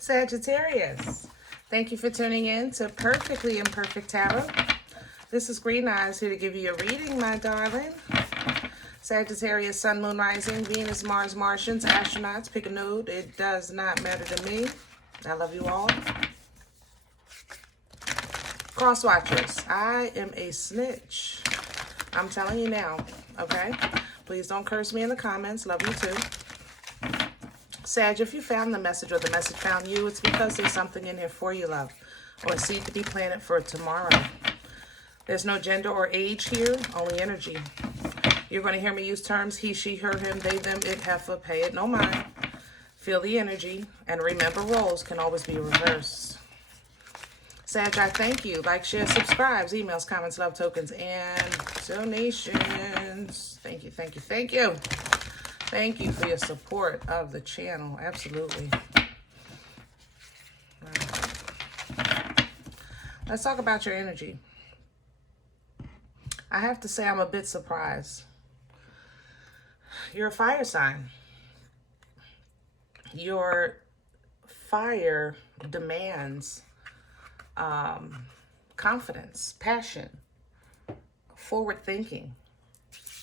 Sagittarius, thank you for tuning in to Perfectly Imperfect Tarot. This is Green Eyes, here to give you a reading, my darling. Sagittarius, Sun, Moon, Rising, Venus, Mars, Martians, astronauts, pick a node. It does not matter to me. I love you all. Cross watchers, I am a snitch. I'm telling you now, okay? Please don't curse me in the comments. Love you too. Sag, if you found the message or the message found you, it's because there's something in here for you, love, or a seed to be planted for tomorrow. There's no gender or age here, only energy. You're going to hear me use terms he, she, her, him, they, them, it, heifer, pay it no mind. Feel the energy, and remember roles can always be reversed. Sag, I thank you. Like, share, subscribes, emails, comments, love tokens, and donations. Thank you, thank you, thank you. Thank you for your support of the channel. Absolutely. Let's talk about your energy. I have to say I'm a bit surprised. You're a fire sign. Your fire demands confidence, passion, forward thinking,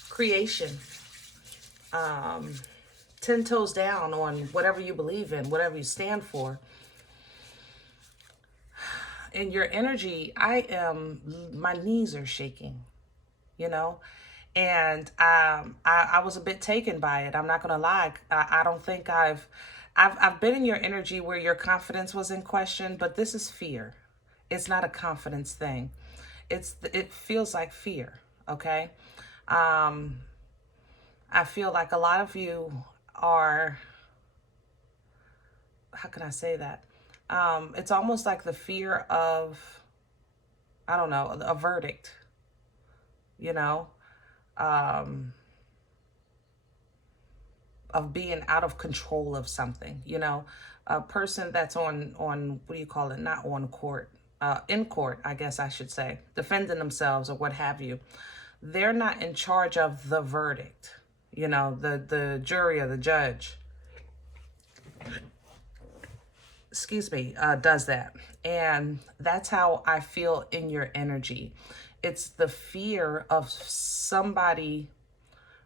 creation. 10 toes down on whatever you believe in, whatever you stand for. In your energy, my knees are shaking, you know, and I was a bit taken by it. I'm not going to lie. I don't think I've been in your energy where your confidence was in question, but this is fear. It's not a confidence thing. It feels like fear. Okay. I feel like a lot of you are, how can I say that? It's almost like the fear of, I don't know, a verdict, you know, of being out of control of something, you know, a person that's on what do you call it? Not on court, in court, I guess I should say, defending themselves or what have you. They're not in charge of the verdict. You know, the jury or the judge, excuse me, does that. And that's how I feel in your energy. It's the fear of somebody,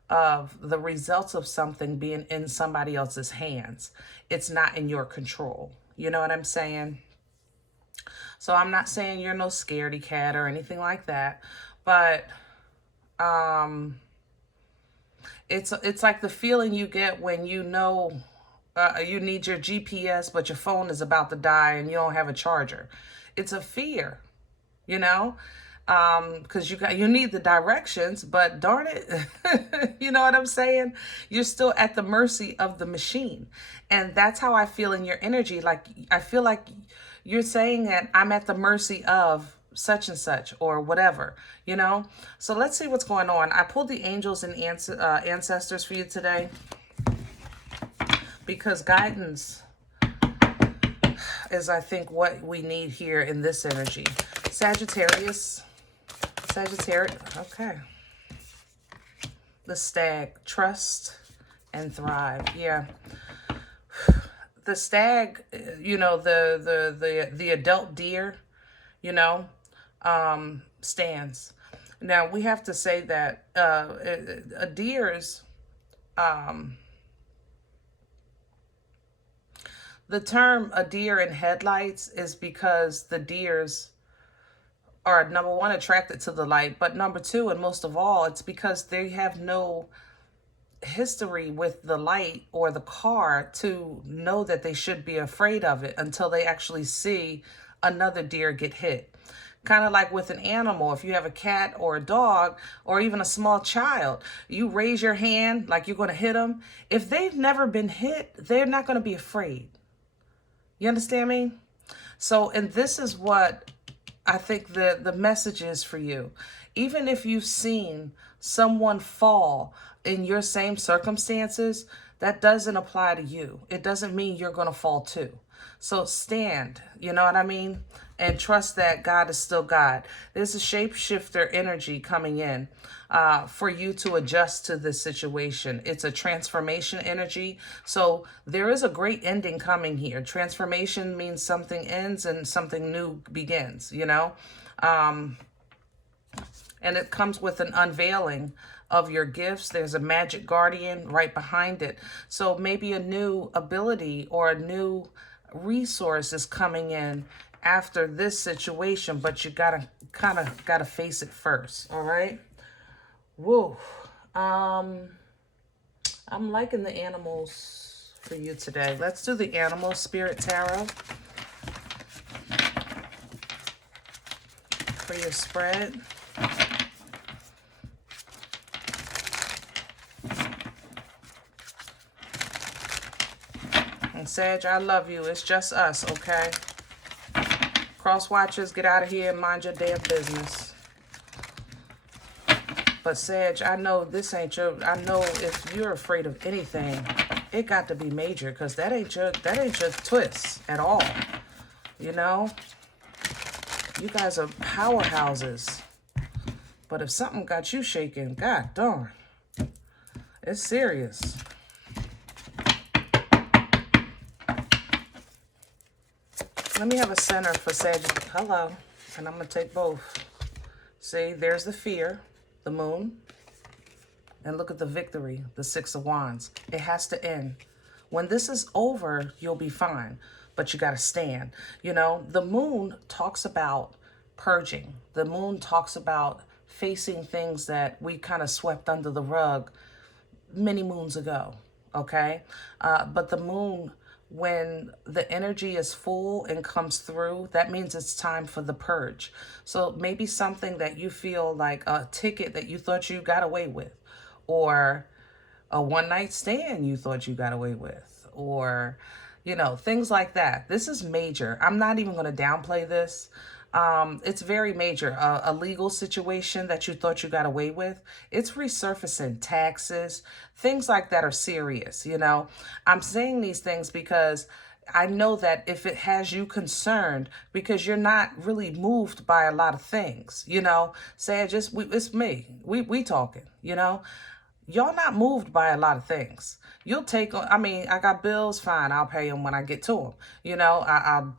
of the results of something being in somebody else's hands. It's not in your control. You know what I'm saying? So I'm not saying you're no scaredy cat or anything like that, but it's like the feeling you get when you know you need your GPS, but your phone is about to die and you don't have a charger. It's a fear, you know, because you need the directions, but darn it, you know what I'm saying? You're still at the mercy of the machine. And that's how I feel in your energy. Like, I feel like you're saying that I'm at the mercy of such and such or whatever, you know. So let's see what's going on. I pulled the angels and ancestors for you today because guidance is, I think, what we need here in this energy. Sagittarius, okay. The stag, trust and thrive. Yeah. The stag, you know, the adult deer, you know, stands. Now we have to say that a deer's the term a deer in headlights is because the deers are, number one, attracted to the light, but number two, and most of all, it's because they have no history with the light or the car to know that they should be afraid of it until they actually see another deer get hit. Kind of like with an animal, if you have a cat or a dog or even a small child, you raise your hand like you're going to hit them. If they've never been hit, they're not going to be afraid. You understand me? So, and this is what I think the message is for you. Even if you've seen someone fall in your same circumstances, That doesn't apply to you. It doesn't mean you're going to fall too. So stand, you know what I mean? And trust that God is still God. There's a shapeshifter energy coming in for you to adjust to this situation. It's a transformation energy. So there is a great ending coming here. Transformation means something ends and something new begins, you know? And it comes with an unveiling of your gifts. There's a magic guardian right behind it. So maybe a new ability or a new resource is coming in after this situation, but you gotta face it first. All right. Whoa. I'm liking the animals for you today. Let's do the animal spirit tarot for your spread. And Sag, I love you. It's just us, okay? Cross watchers, get out of here and mind your damn business. But Sag, I know this ain't your, I know if you're afraid of anything, it got to be major, because that ain't your twist at all. You know? You guys are powerhouses. But if something got you shaking, god darn. It's serious. Let me have a center for Sagittarius. Hello. And I'm going to take both. See, there's the fear, the moon. And look at the victory, the Six of Wands. It has to end. When this is over, you'll be fine. But you got to stand. You know, the moon talks about purging. The moon talks about facing things that we kind of swept under the rug many moons ago. Okay? But the moon, when the energy is full and comes through, that means it's time for the purge. So maybe something that you feel like a ticket that you thought you got away with, or a one-night stand you thought you got away with, or, you know, things like that. This is major. I'm not even going to downplay this. It's very major. A legal situation that you thought you got away with, it's resurfacing. Taxes, things like that are serious, you know. I'm saying these things because I know that if it has you concerned, because you're not really moved by a lot of things, you know. Say it's me. We talking, you know. Y'all not moved by a lot of things. You'll take, I mean, I got bills, fine, I'll pay them when I get to them. You know, I'll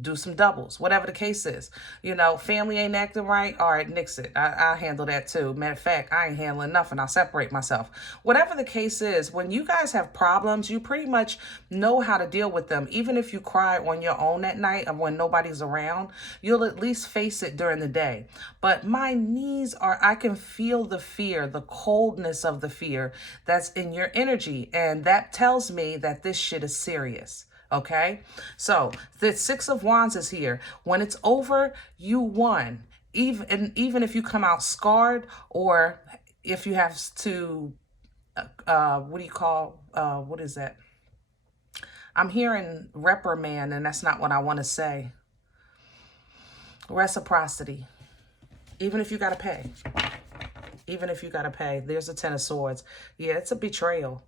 do some doubles, whatever the case is. You know, family ain't acting right, all right, nix it. I'll handle that too. Matter of fact, I ain't handling nothing. I'll separate myself. Whatever the case is, when you guys have problems, you pretty much know how to deal with them. Even if you cry on your own at night or when nobody's around, you'll at least face it during the day. But my knees are, I can feel the fear, the coldness of the fear that's in your energy, and that tells me that this shit is serious. Okay, so the Six of Wands is here. When it's over, you won. Even if you come out scarred, or if you have to what do you call what is that? I'm hearing reprimand, and that's not what I want to say. Reciprocity. Even if you got to pay. Even if you got to pay. There's a Ten of Swords. Yeah, it's a betrayal.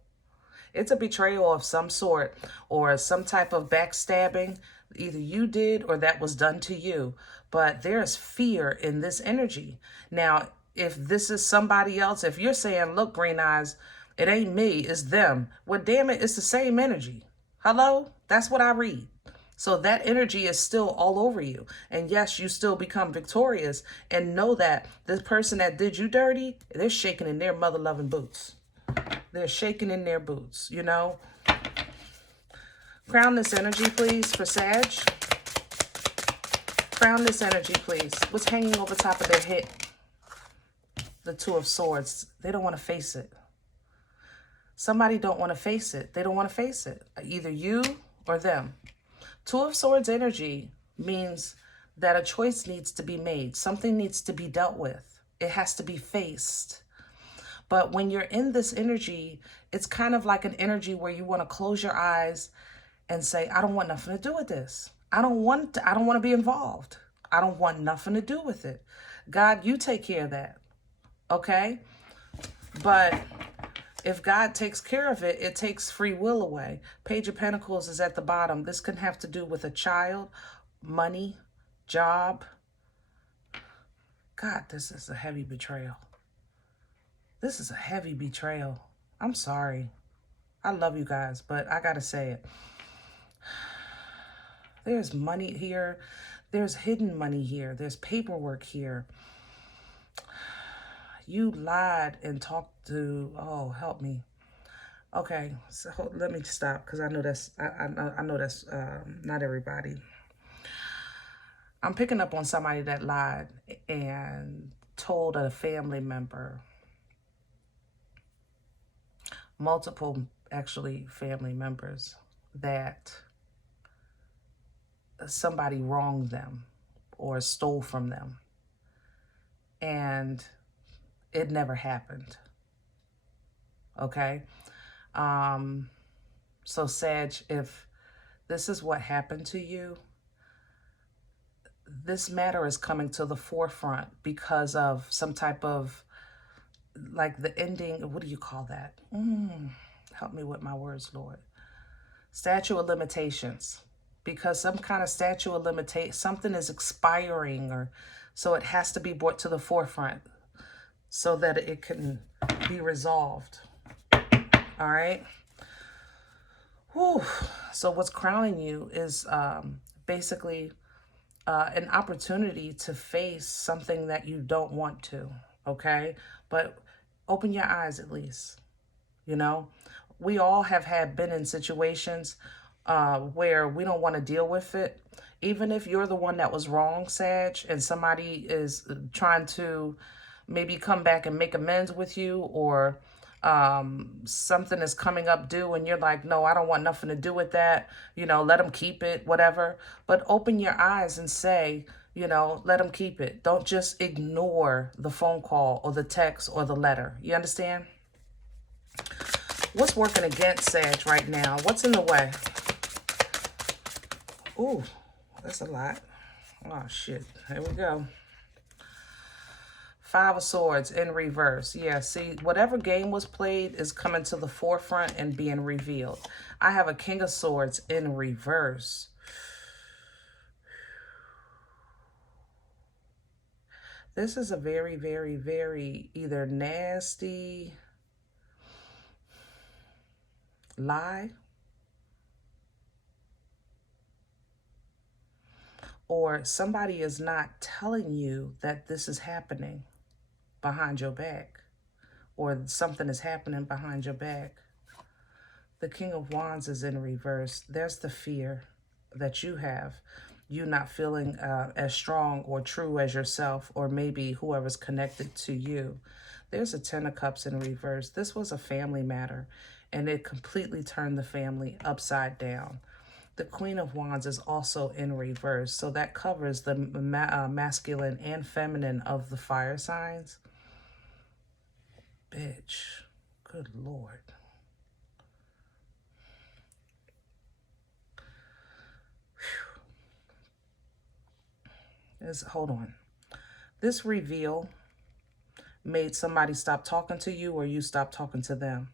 It's a betrayal of some sort, or some type of backstabbing. Either you did or that was done to you. But there's fear in this energy. Now, if this is somebody else, if you're saying, look, Green Eyes, it ain't me, it's them. Well, damn it, it's the same energy. Hello? That's what I read. So that energy is still all over you. And yes, you still become victorious, and know that this person that did you dirty, they're shaking in their mother-loving boots. They're shaking in their boots, you know. Crown this energy, please, for Sag. Crown this energy, please. What's hanging over top of their head? The Two of Swords. They don't want to face it. Somebody don't want to face it. They don't want to face it. Either you or them. Two of Swords energy means that a choice needs to be made. Something needs to be dealt with. It has to be faced. But when you're in this energy, it's kind of like an energy where you want to close your eyes and say, I don't want nothing to do with this. I don't want to be involved. I don't want nothing to do with it. God, you take care of that. Okay? But If God takes care of it, it takes free will away. Page of Pentacles is at the bottom. This can have to do with a child, money, job. God, this is a heavy betrayal. This is a heavy betrayal. I'm sorry. I love you guys, but I gotta say it. There's money here. There's hidden money here. There's paperwork here. You lied and talked to, oh, help me. Okay, so let me stop because I know that's, I know that's not everybody. I'm picking up on somebody that lied and told a family member, multiple actually family members, that somebody wronged them or stole from them. And it never happened. Okay? So Sag, if this is what happened to you, this matter is coming to the forefront because of some type of, like the ending, what do you call that? Help me with my words, Lord. Statute of limitations. Because some kind of statute of limitation, something is expiring, or so it has to be brought to the forefront so that it can be resolved. All right? Whew. So what's crowning you is basically an opportunity to face something that you don't want to, okay? But open your eyes at least, you know? We all have been in situations where we don't want to deal with it. Even if you're the one that was wrong, Sag, and somebody is trying to maybe come back and make amends with you, or something is coming up due and you're like, no, I don't want nothing to do with that. You know, let them keep it, whatever. But open your eyes and say, you know, let them keep it. Don't just ignore the phone call or the text or the letter. You understand? What's working against Sag right now? What's in the way? Ooh, that's a lot. Oh, shit. Here we go. Five of Swords in reverse. Yeah, see, whatever game was played is coming to the forefront and being revealed. I have a King of Swords in reverse. This is a very, very, very either nasty lie or somebody is not telling you that this is happening behind your back, or something is happening behind your back. The King of Wands is in reverse. There's the fear that you have, you not feeling as strong or true as yourself, or maybe whoever's connected to you. There's a Ten of Cups in reverse. This was a family matter, and it completely turned the family upside down. The Queen of Wands is also in reverse, so that covers the masculine and feminine of the fire signs. Bitch, good Lord. Hold on. This reveal made somebody stop talking to you, or you stop talking to them.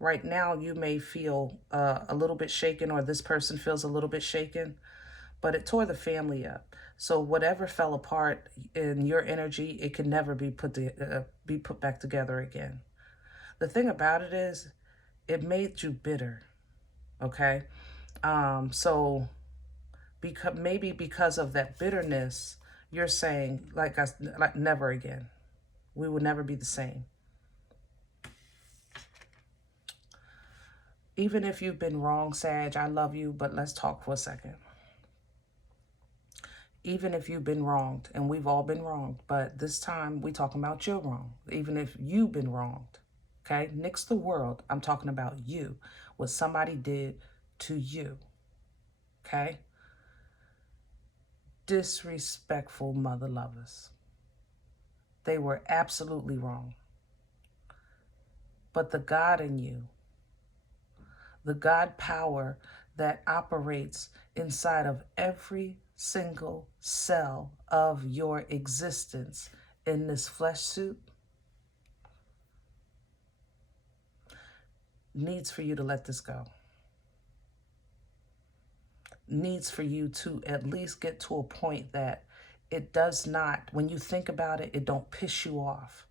Right now, you may feel a little bit shaken, or this person feels a little bit shaken, but it tore the family up. So whatever fell apart in your energy, it can never be put back together again. The thing about it is, it made you bitter, okay? So maybe because of that bitterness, you're saying, like never again. We will never be the same. Even if you've been wrong, Sag, I love you, but let's talk for a second. Even if you've been wronged, and we've all been wronged, but this time we talking about you're wrong. Even if you've been wronged, okay? Nix the world. I'm talking about you, what somebody did to you, okay? Disrespectful mother lovers. They were absolutely wrong. But the God in you, the God power that operates inside of every single cell of your existence in this flesh suit, needs for you to let this go. Needs for you to at least get to a point that it does not, when you think about it, it don't piss you off.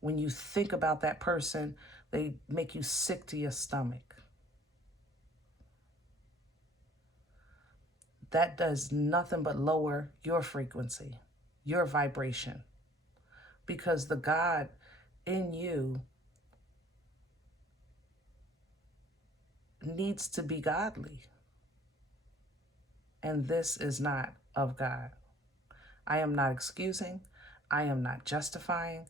When you think about that person, they make you sick to your stomach. That does nothing but lower your frequency, your vibration. Because the God in you needs to be godly. And this is not of God. I am not excusing. I am not justifying.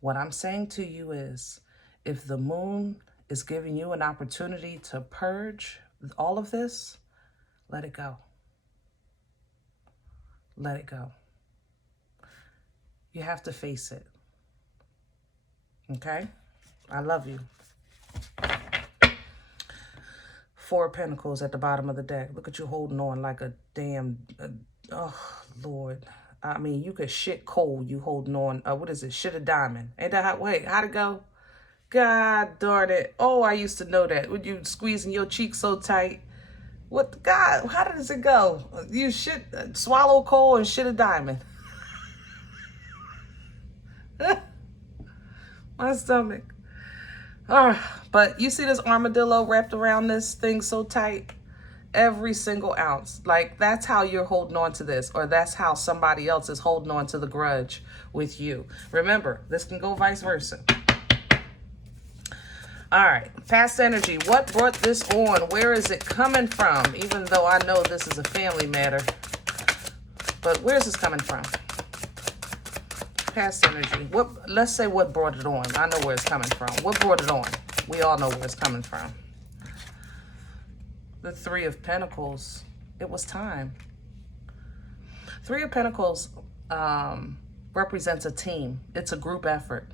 What I'm saying to you is, if the moon is giving you an opportunity to purge all of this, let it go. Let it go. You have to face it. Okay? I love you. 4 of Pentacles at the bottom of the deck. Look at you holding on like a damn, oh, Lord. I mean, you could shit coal, you holding on. What is it? Shit a diamond. Ain't that how, wait, how'd it go? God darn it. Oh, I used to know that. Would you squeezing your cheek so tight? What, God, how does it go? You shit, swallow coal and shit a diamond. My stomach. But you see this armadillo wrapped around this thing so tight? Every single ounce. Like, that's how you're holding on to this, or that's how somebody else is holding on to the grudge with you. Remember, this can go vice versa. All right, past energy. What brought this on? Where is it coming from? Even though I know this is a family matter, but where's this coming from? Past energy. What? Let's say what brought it on. I know where it's coming from. What brought it on? We all know where it's coming from. The 3 of Pentacles. It was time. 3 of Pentacles represents a team. It's a group effort.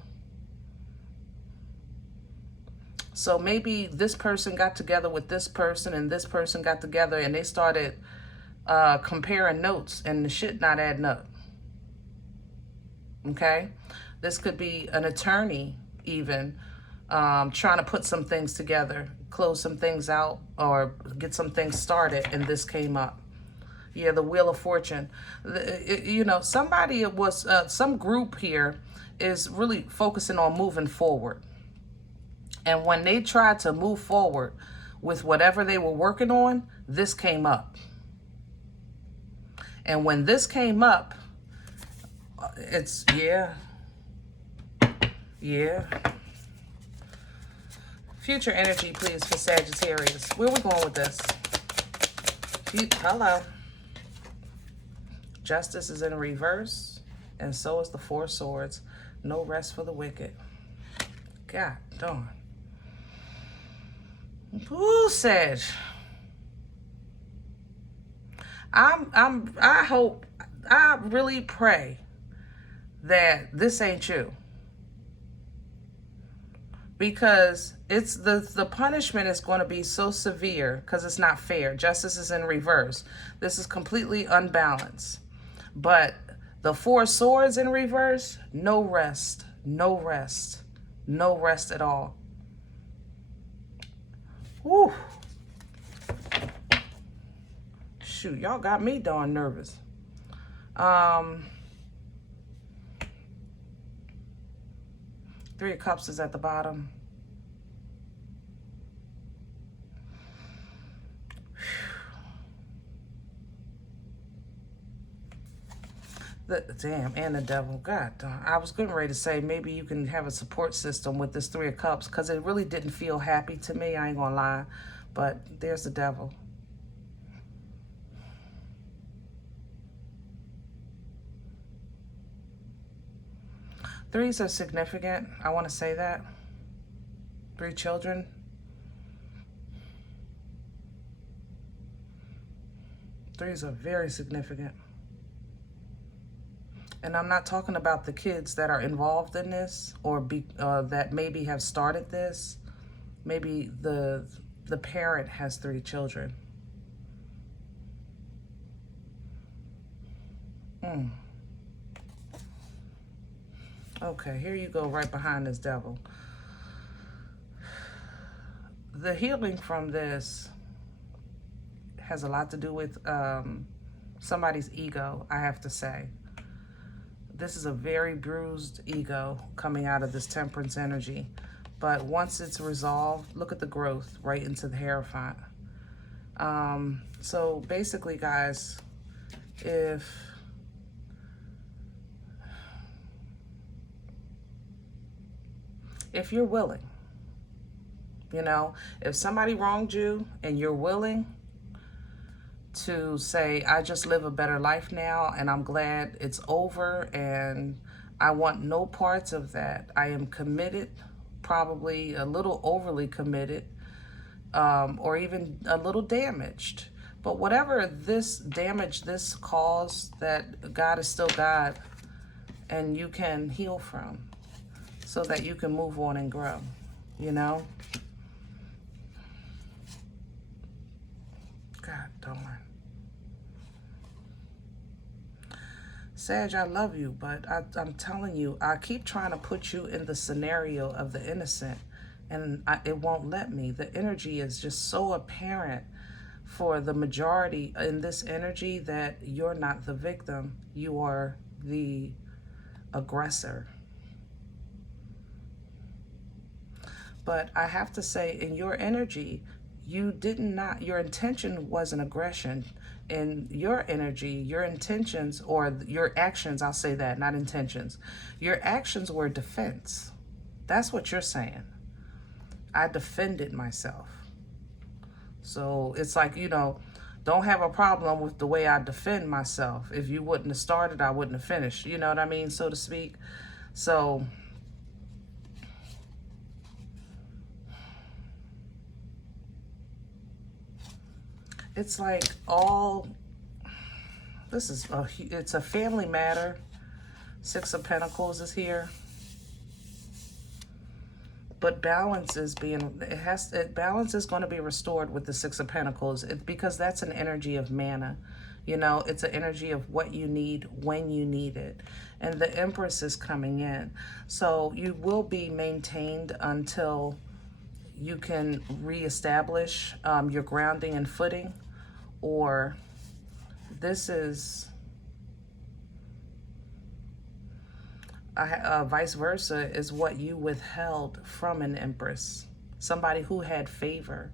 So maybe this person got together with this person and this person got together and they started comparing notes and the shit not adding up. Okay? This could be an attorney even trying to put some things together, close some things out, or get some things started, and this came up. Yeah, the Wheel of Fortune. You know, somebody, it was some group here is really focusing on moving forward. And when they tried to move forward with whatever they were working on, this came up. And when this came up, it's, yeah. Future energy, please, for Sagittarius. Where are we going with this? Hello. Justice is in reverse, and so is the 4 of Swords. No rest for the wicked. God darn. Ooh, Sag. I hope, I really pray that this ain't you. Because it's the punishment is going to be so severe because it's not fair. Justice is in reverse. This is completely unbalanced. But the 4 of Swords in reverse, no rest, no rest, no rest at all. Whew. Shoot, y'all got me darn nervous. 3 of Cups is at the bottom. Damn, and the Devil. God darn. I was getting ready to say maybe you can have a support system with this 3 of Cups because it really didn't feel happy to me. I ain't gonna lie. But there's the Devil. Threes are significant. I want to say that. 3 children. Threes are very significant. And I'm not talking about the kids that are involved in this or that maybe have started this. Maybe the parent has 3 children. Okay, here you go right behind this Devil. the healing from this has a lot to do with somebody's ego, I have to say. This is a very bruised ego coming out of this Temperance energy. But once it's resolved, look at the growth right into the Hierophant. So basically, guys, if you're willing, you know, if somebody wronged you and you're willing to say, I just live a better life now and I'm glad it's over and I want no parts of that. I am committed, probably a little overly committed, or even a little damaged. But whatever this damage this caused, that God is still God and you can heal from, so that you can move on and grow, you know? God darn. Sag, I love you, but I'm telling you, I keep trying to put you in the scenario of the innocent, and it won't let me. The energy is just so apparent for the majority in this energy that you're not the victim. You are the aggressor. But I have to say, in your energy, your intention wasn't aggression. In your energy, your intentions, or your actions, I'll say that, not intentions. Your actions were defense. That's what you're saying. I defended myself. So it's like, you know, don't have a problem with the way I defend myself. If you wouldn't have started, I wouldn't have finished. You know what I mean, so to speak? So it's like it's a family matter. Six of Pentacles is here. But balance is balance is going to be restored with the Six of Pentacles, because that's an energy of mana. You know, it's an energy of what you need when you need it. And the Empress is coming in. So you will be maintained until you can reestablish your grounding and footing, or this is vice versa, is what you withheld from an Empress, somebody who had favor,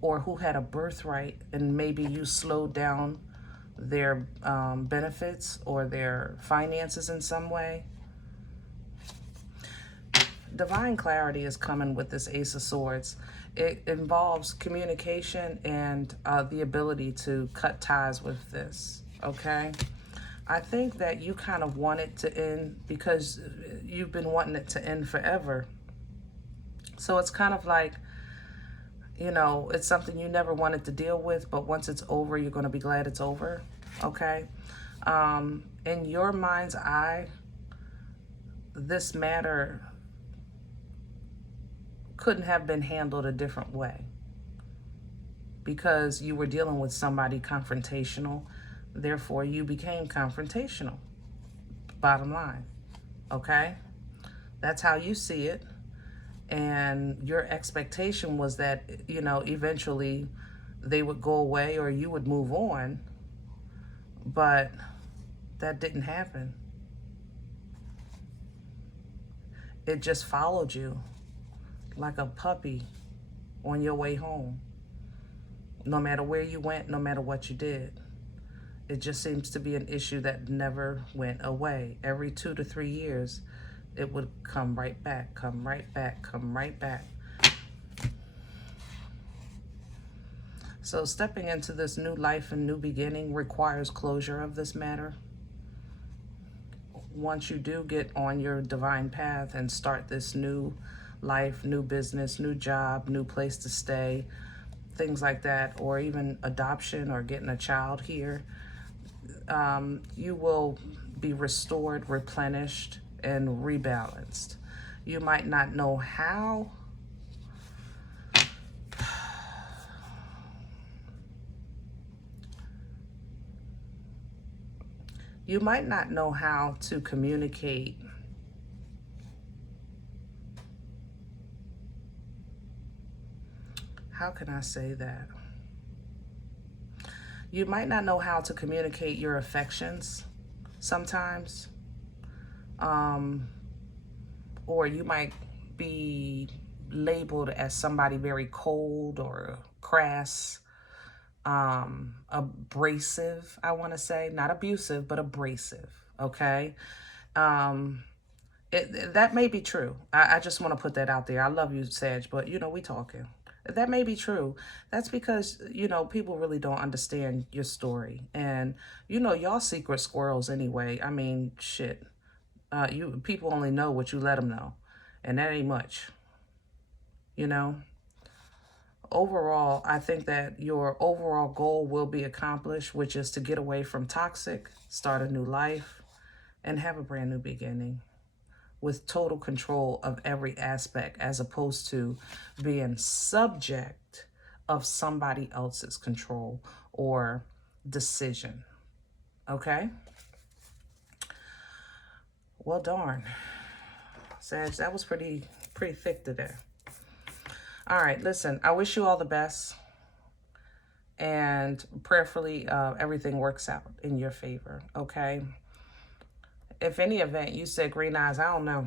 or who had a birthright, and maybe you slowed down their benefits or their finances in some way. Divine clarity is coming with this Ace of Swords. It involves communication and the ability to cut ties with this, okay? I think that you kind of want it to end because you've been wanting it to end forever. So it's kind of like, you know, it's something you never wanted to deal with, but once it's over, you're going to be glad it's over, okay? In your mind's eye, this matter couldn't have been handled a different way, because you were dealing with somebody confrontational. Therefore, you became confrontational. Bottom line, okay? That's how you see it. And your expectation was that, you know, eventually they would go away or you would move on. But that didn't happen. It just followed you like a puppy on your way home. No matter where you went, no matter what you did. It just seems to be an issue that never went away. Every 2 to 3 years, it would come right back, come right back, come right back. So stepping into this new life and new beginning requires closure of this matter. Once you do get on your divine path and start this new life, new business, new job, new place to stay, things like that, or even adoption or getting a child here, you will be restored, replenished, and rebalanced. You might not know how. You might not know how to communicate How can I say that? You might not know how to communicate your affections sometimes. Or you might be labeled as somebody very cold or crass, abrasive, I want to say. Not abusive, but abrasive, okay? That may be true. I just want to put that out there. I love you, Sag, but, you know, we talking. That may be true. That's because, you know, people really don't understand your story. And, you know, y'all secret squirrels anyway. I mean, shit. People only know what you let them know. And that ain't much. You know? Overall, I think that your overall goal will be accomplished, which is to get away from toxic, start a new life, and have a brand new beginning with total control of every aspect, as opposed to being subject of somebody else's control or decision. Okay? Well, darn. Sag, that was pretty thick today. All right, listen, I wish you all the best. And prayerfully, everything works out in your favor, okay? If any event you said green eyes, I don't know.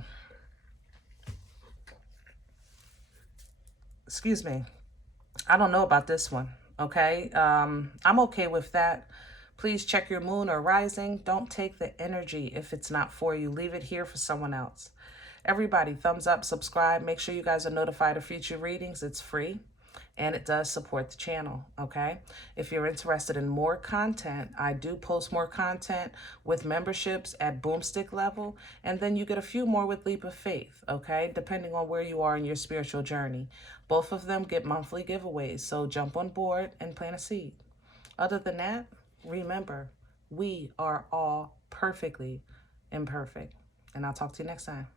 Excuse me. I don't know about this one, okay? I'm okay with that. Please check your moon or rising. Don't take the energy if it's not for you. Leave it here for someone else. Everybody, thumbs up, subscribe. Make sure you guys are notified of future readings. It's free. And it does support the channel, okay? If you're interested in more content, I do post more content with memberships at boomstick level, and then you get a few more with Leap of Faith, okay? Depending on where you are in your spiritual journey. Both of them get monthly giveaways, so jump on board and plant a seed. Other than that, remember, we are all perfectly imperfect. And I'll talk to you next time.